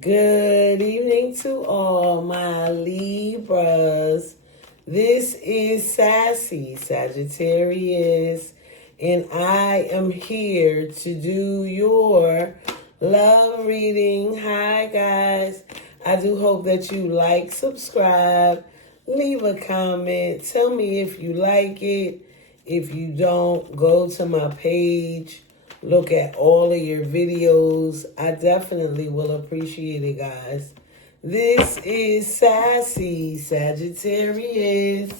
Good evening to all my Libras. This is Sassy Sagittarius, and I am here to do your love reading. Hi, guys. I do hope that you like, subscribe, leave a comment. Tell me if you like it. If you don't, go to my page. Look at all of your videos. I definitely will appreciate it, guys. This is Sassy Sagittarius.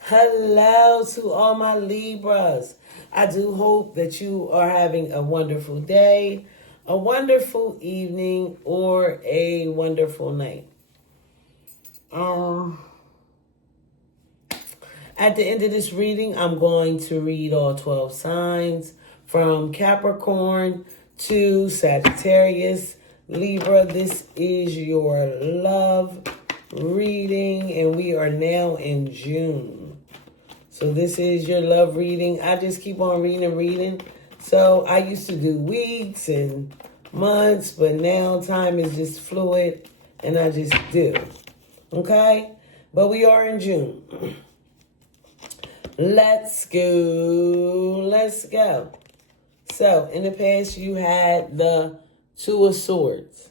Hello to all my Libras. I do hope that you are having a wonderful day, a wonderful evening, or a wonderful night. At the end of this reading, I'm going to read all 12 signs from Capricorn to Sagittarius. Libra, this is your love reading, and we are now in June. So this is your love reading. I just keep on reading. So I used to do weeks and months, but now time is just fluid, and I just do. Okay? But we are in June. Let's go. So, in the past, you had the Two of Swords.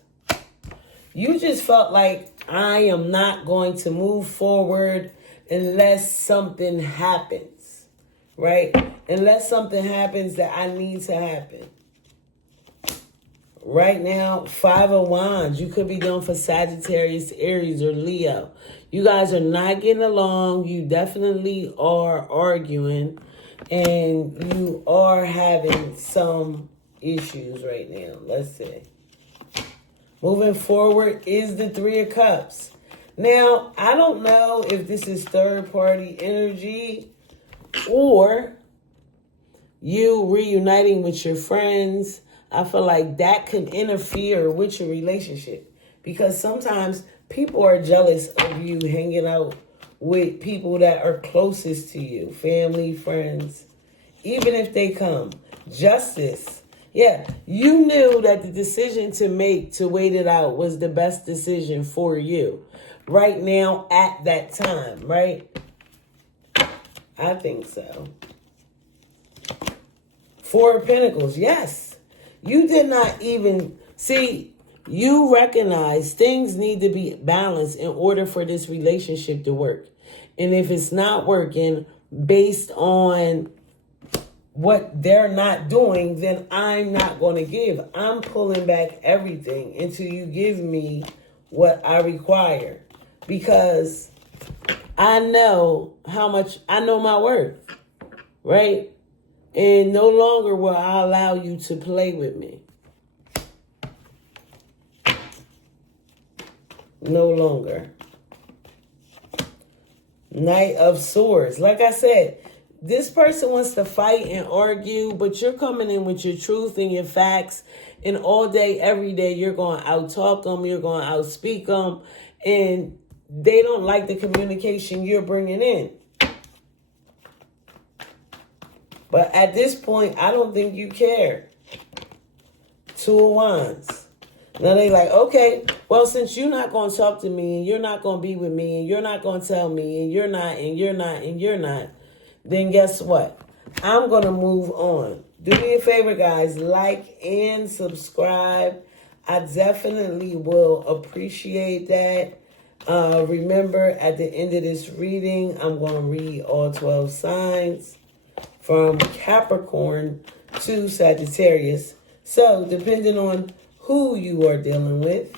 You just felt like, I am not going to move forward unless something happens, right? Unless something happens that I need to happen. Right now, Five of Wands. You could be going for Sagittarius, Aries, or Leo. You guys are not getting along. You definitely are arguing. And you are having some issues right now. Let's see. Moving forward is the Three of Cups. Now, I don't know if this is third-party energy or you reuniting with your friends. I feel like that could interfere with your relationship because sometimes people are jealous of you hanging out with people that are closest to you, family, friends, even if they come. Justice. Yeah, you knew that the decision to make to wait it out was the best decision for you right now at that time, right? I think so. Four of Pentacles, yes. You did not even see. You recognize things need to be balanced in order for this relationship to work. And if it's not working based on what they're not doing, then I'm not going to give. I'm pulling back everything until you give me what I require. Because I know I know my worth, right? And no longer will I allow you to play with me. No longer. Knight of Swords. Like I said, this person wants to fight and argue, but you're coming in with your truth and your facts. And all day, every day, you're going to out-talk them. You're going to outspeak them. And they don't like the communication you're bringing in. But at this point, I don't think you care. Two of Wands. Now they like, okay, well, since you're not going to talk to me and you're not going to be with me and you're not going to tell me and you're not, then guess what? I'm going to move on. Do me a favor, guys. Like and subscribe. I definitely will appreciate that. Remember, at the end of this reading, I'm going to read all 12 signs from Capricorn to Sagittarius. So, depending on who you are dealing with,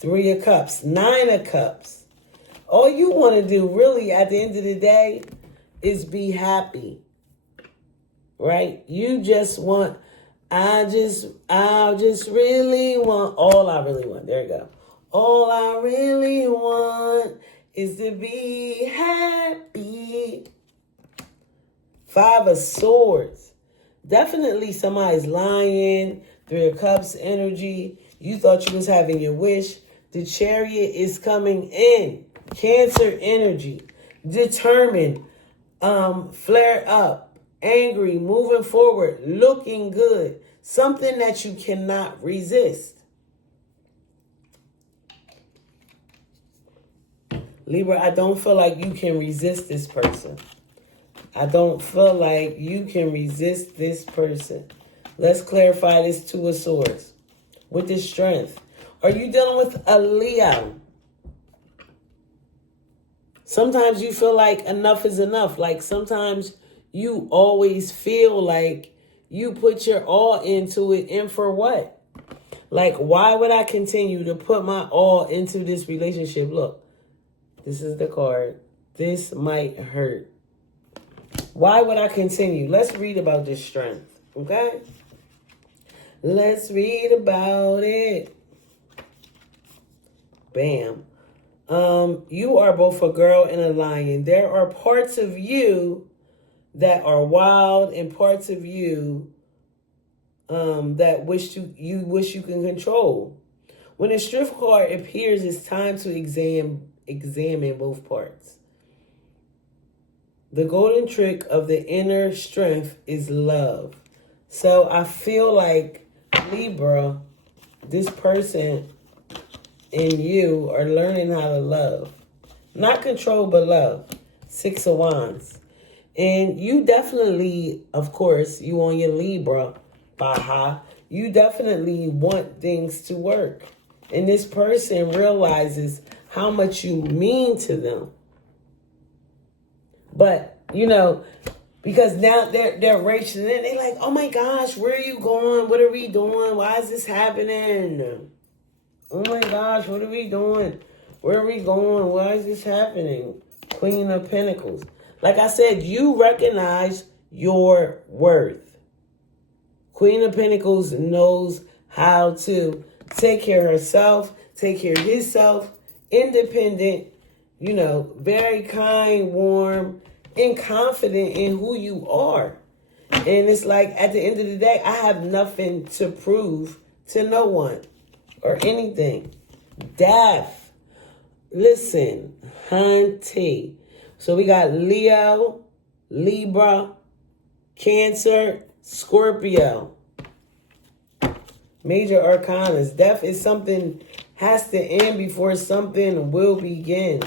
Three of Cups, Nine of Cups. All you want to do really at the end of the day is be happy, right? You just want, I just really want, all I really want, there you go. All I really want is to be happy. Five of Swords. Definitely somebody's lying. Three of Cups energy. You thought you was having your wish. The Chariot is coming in. Cancer energy. Determined. Flare up. Angry. Moving forward. Looking good. Something that you cannot resist. Libra, I don't feel like you can resist this person. I don't feel like you can resist this person. Let's clarify this Two of Swords. With this strength. Are you dealing with a Leo? Sometimes you feel like enough is enough. Like sometimes you always feel like you put your all into it. And for what? Like, why would I continue to put my all into this relationship? Look. This is the card. This might hurt. Why would I continue? Let's read about this strength, okay? Let's read about it. Bam. You are both a girl and a lion. There are parts of you that are wild and parts of you that you wish you can control. When a strength card appears, it's time to examine both parts. The golden trick of the inner strength is love. So I feel like Libra, this person and you are learning how to love. Not control, but love. 6 of Wands. And you definitely, of course, you on your Libra, Baha, you definitely want things to work. And this person realizes how much you mean to them. But, you know, because now they're racing in. They're like, oh my gosh, where are you going? What are we doing? Why is this happening? Oh my gosh, what are we doing? Where are we going? Why is this happening? Queen of Pentacles. Like I said, you recognize your worth. Queen of Pentacles knows how to take care of herself, take care of himself, independent, you know, very kind, warm, and confident in who you are. And it's like, at the end of the day, I have nothing to prove to no one or anything. Death. Listen, hunty. So we got Leo, Libra, Cancer, Scorpio. Major arcanas. Death is something has to end before something will begin.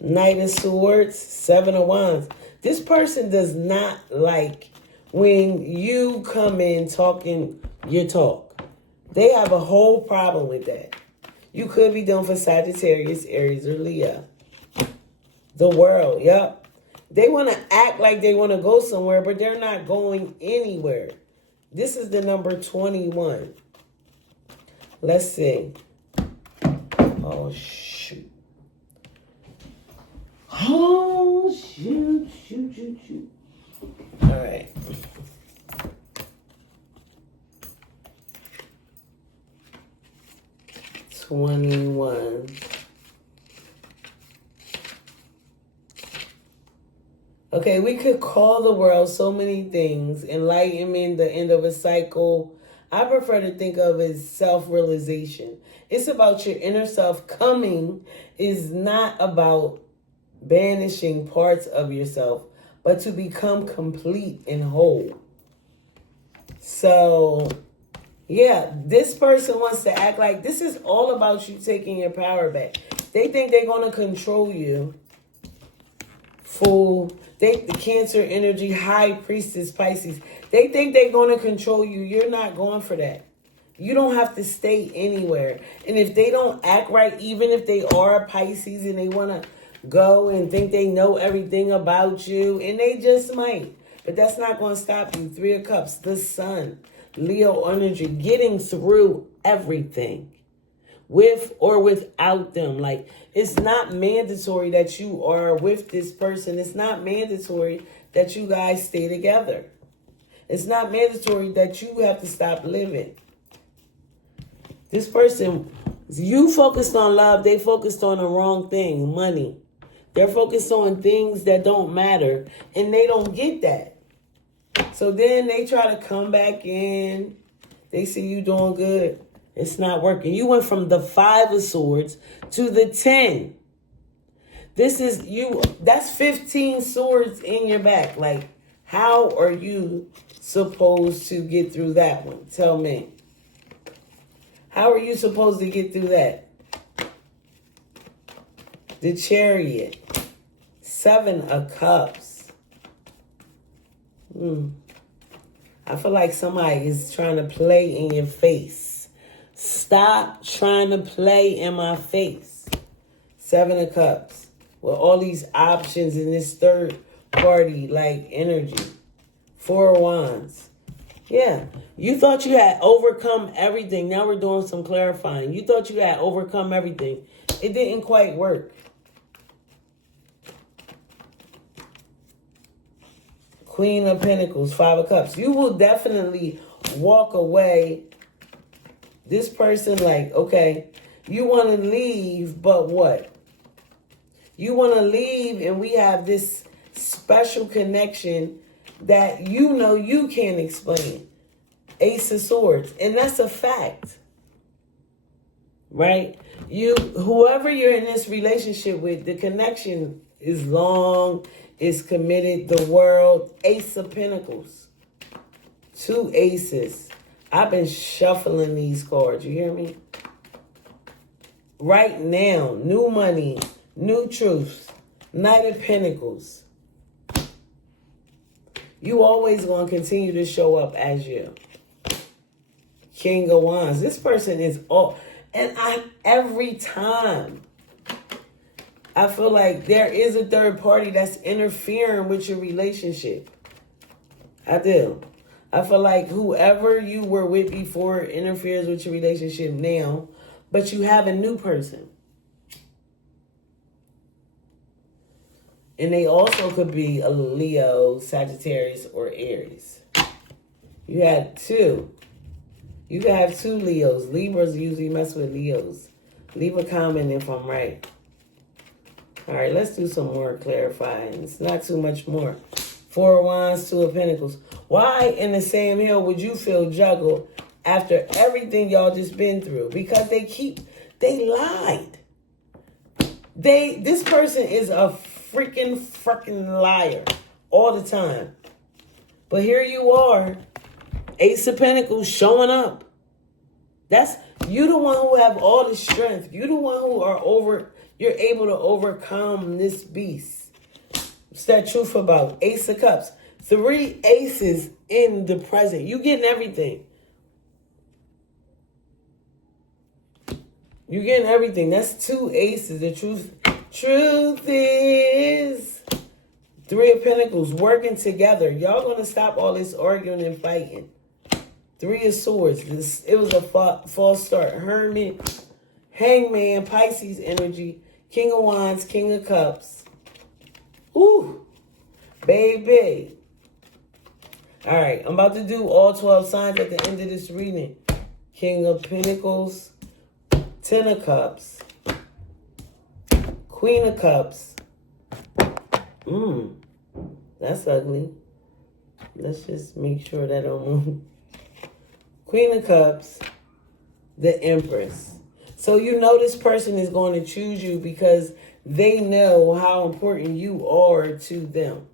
Knight of Swords, 7 of Wands. This person does not like when you come in talking your talk. They have a whole problem with that. You could be done for Sagittarius, Aries, or Leo. The World, yep. They want to act like they want to go somewhere, but they're not going anywhere. This is the number 21. Let's see. Oh, shoot. Oh, shoot. All right. $21. Okay, we could call the world so many things. Enlightenment, the end of a cycle. I prefer to think of it as self-realization. It's about your inner self coming. Is not about banishing parts of yourself, but to become complete and whole. So, yeah, this person wants to act like this is all about you taking your power back. They think they're going to control you. Fool. The Cancer energy, High Priestess, Pisces. They think they're going to control you. You're not going for that. You don't have to stay anywhere. And if they don't act right, even if they are Pisces and they want to go and think they know everything about you, and they just might. But that's not going to stop you. 3 of Cups, the Sun, Leo energy, getting through everything. With or without them. Like, it's not mandatory that you are with this person. It's not mandatory that you guys stay together. It's not mandatory that you have to stop living. This person, you focused on love. They focused on the wrong thing, money. They're focused on things that don't matter. And they don't get that. So then they try to come back in. They see you doing good. It's not working. You went from the 5 of Swords to the 10. This is you. That's 15 swords in your back. Like, how are you supposed to get through that one? Tell me. How are you supposed to get through that? The Chariot. 7 of Cups. I feel like somebody is trying to play in your face. Stop trying to play in my face. 7 of Cups. With all these options in this third party, like, energy. 4 of Wands. Yeah. You thought you had overcome everything. Now we're doing some clarifying. You thought you had overcome everything. It didn't quite work. Queen of Pentacles, 5 of Cups. You will definitely walk away. This person, like, okay, you want to leave, but what? You want to leave, and we have this special connection that you know you can't explain. Ace of Swords. And that's a fact. Right? Whoever you're in this relationship with, the connection is long, is committed. The World. Ace of Pentacles. 2 aces. I've been shuffling these cards. You hear me? Right now. New money. New truths. Knight of Pentacles. You always going to continue to show up as you. King of Wands. This person is all... And every time, I feel like there is a third party that's interfering with your relationship. I do. I feel like whoever you were with before interferes with your relationship now, but you have a new person. And they also could be a Leo, Sagittarius, or Aries. You had 2. You can have 2 Leos. Libras usually mess with Leos. Leave a comment if I'm right. All right, let's do some more clarifying. It's not too much more. 4 of Wands, 2 of Pentacles. Why in the same hill would you feel juggled after everything y'all just been through? Because they lied. This person is a freaking liar all the time. But here you are. Ace of Pentacles showing up. That's you the one who have all the strength. You the one who you're able to overcome this beast. What's that truth about? Ace of Cups. 3 aces in the present. You getting everything. You getting everything. That's 2 aces. The truth is 3 of Pentacles working together. Y'all gonna stop all this arguing and fighting. 3 of Swords. It was a false start. Hermit, Hangman, Pisces energy, King of Wands, King of Cups. Ooh, baby. All right, I'm about to do all 12 signs at the end of this reading. King of Pentacles, 10 of Cups, Queen of Cups. That's ugly. Let's just make sure that don't move. Queen of Cups, the Empress. So you know this person is going to choose you because they know how important you are to them.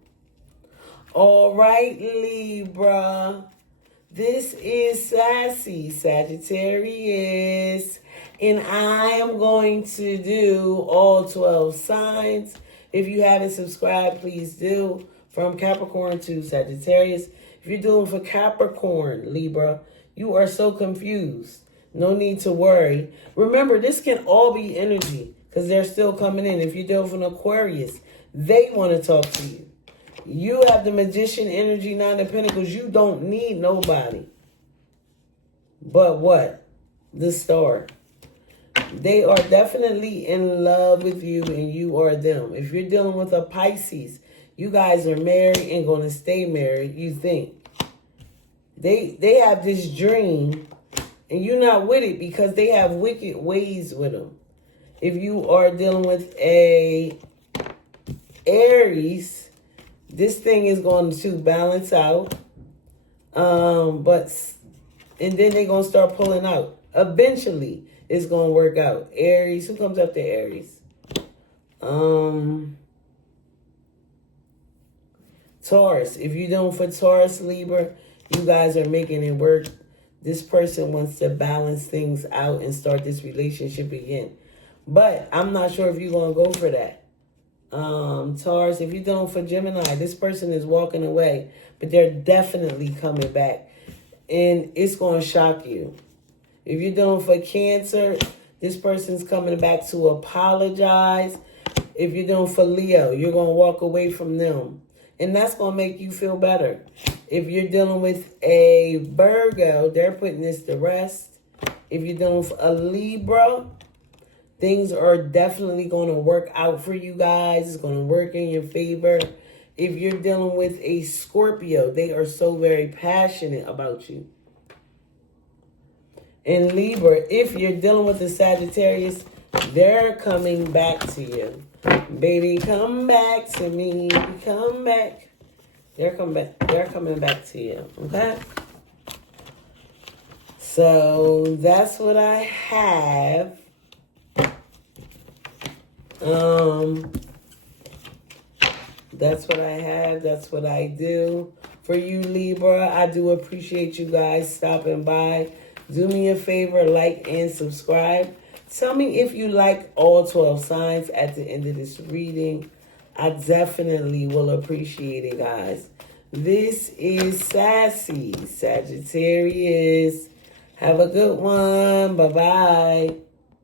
All right, Libra. This is Sassy Sagittarius. And I am going to do all 12 signs. If you haven't subscribed, please do. From Capricorn to Sagittarius. If you're doing for Capricorn, Libra, you are so confused. No need to worry. Remember, this can all be energy because they're still coming in. If you're dealing with an Aquarius, they want to talk to you. You have the Magician energy, 9 of Pentacles. You don't need nobody. But what? The Star. They are definitely in love with you and you are them. If you're dealing with a Pisces, you guys are married and going to stay married, you think. They have this dream and you're not with it because they have wicked ways with them. If you are dealing with a Aries, this thing is going to balance out. And then they're going to start pulling out. Eventually, it's going to work out. Aries, who comes up to Aries? Taurus. If you're doing for Taurus, Libra, you guys are making it work. This person wants to balance things out and start this relationship again. But I'm not sure if you're going to go for that. Taurus, if you're dealing for Gemini, this person is walking away, but they're definitely coming back. And it's going to shock you. If you're dealing for Cancer, this person's coming back to apologize. If you're dealing for Leo, you're going to walk away from them. And that's going to make you feel better. If you're dealing with a Virgo, they're putting this to rest. If you're dealing with a Libra, things are definitely going to work out for you guys. It's going to work in your favor. If you're dealing with a Scorpio, they are so very passionate about you. And Libra, if you're dealing with a Sagittarius, they're coming back to you. Baby, come back to me. Come back. They're coming back to you. Okay? So that's what I have. That's what I have. That's what I do. For you, Libra, I do appreciate you guys stopping by. Do me a favor, like and subscribe. Tell me if you like all 12 signs at the end of this reading. I definitely will appreciate it, guys. This is Sassy Sagittarius. Have a good one. Bye-bye.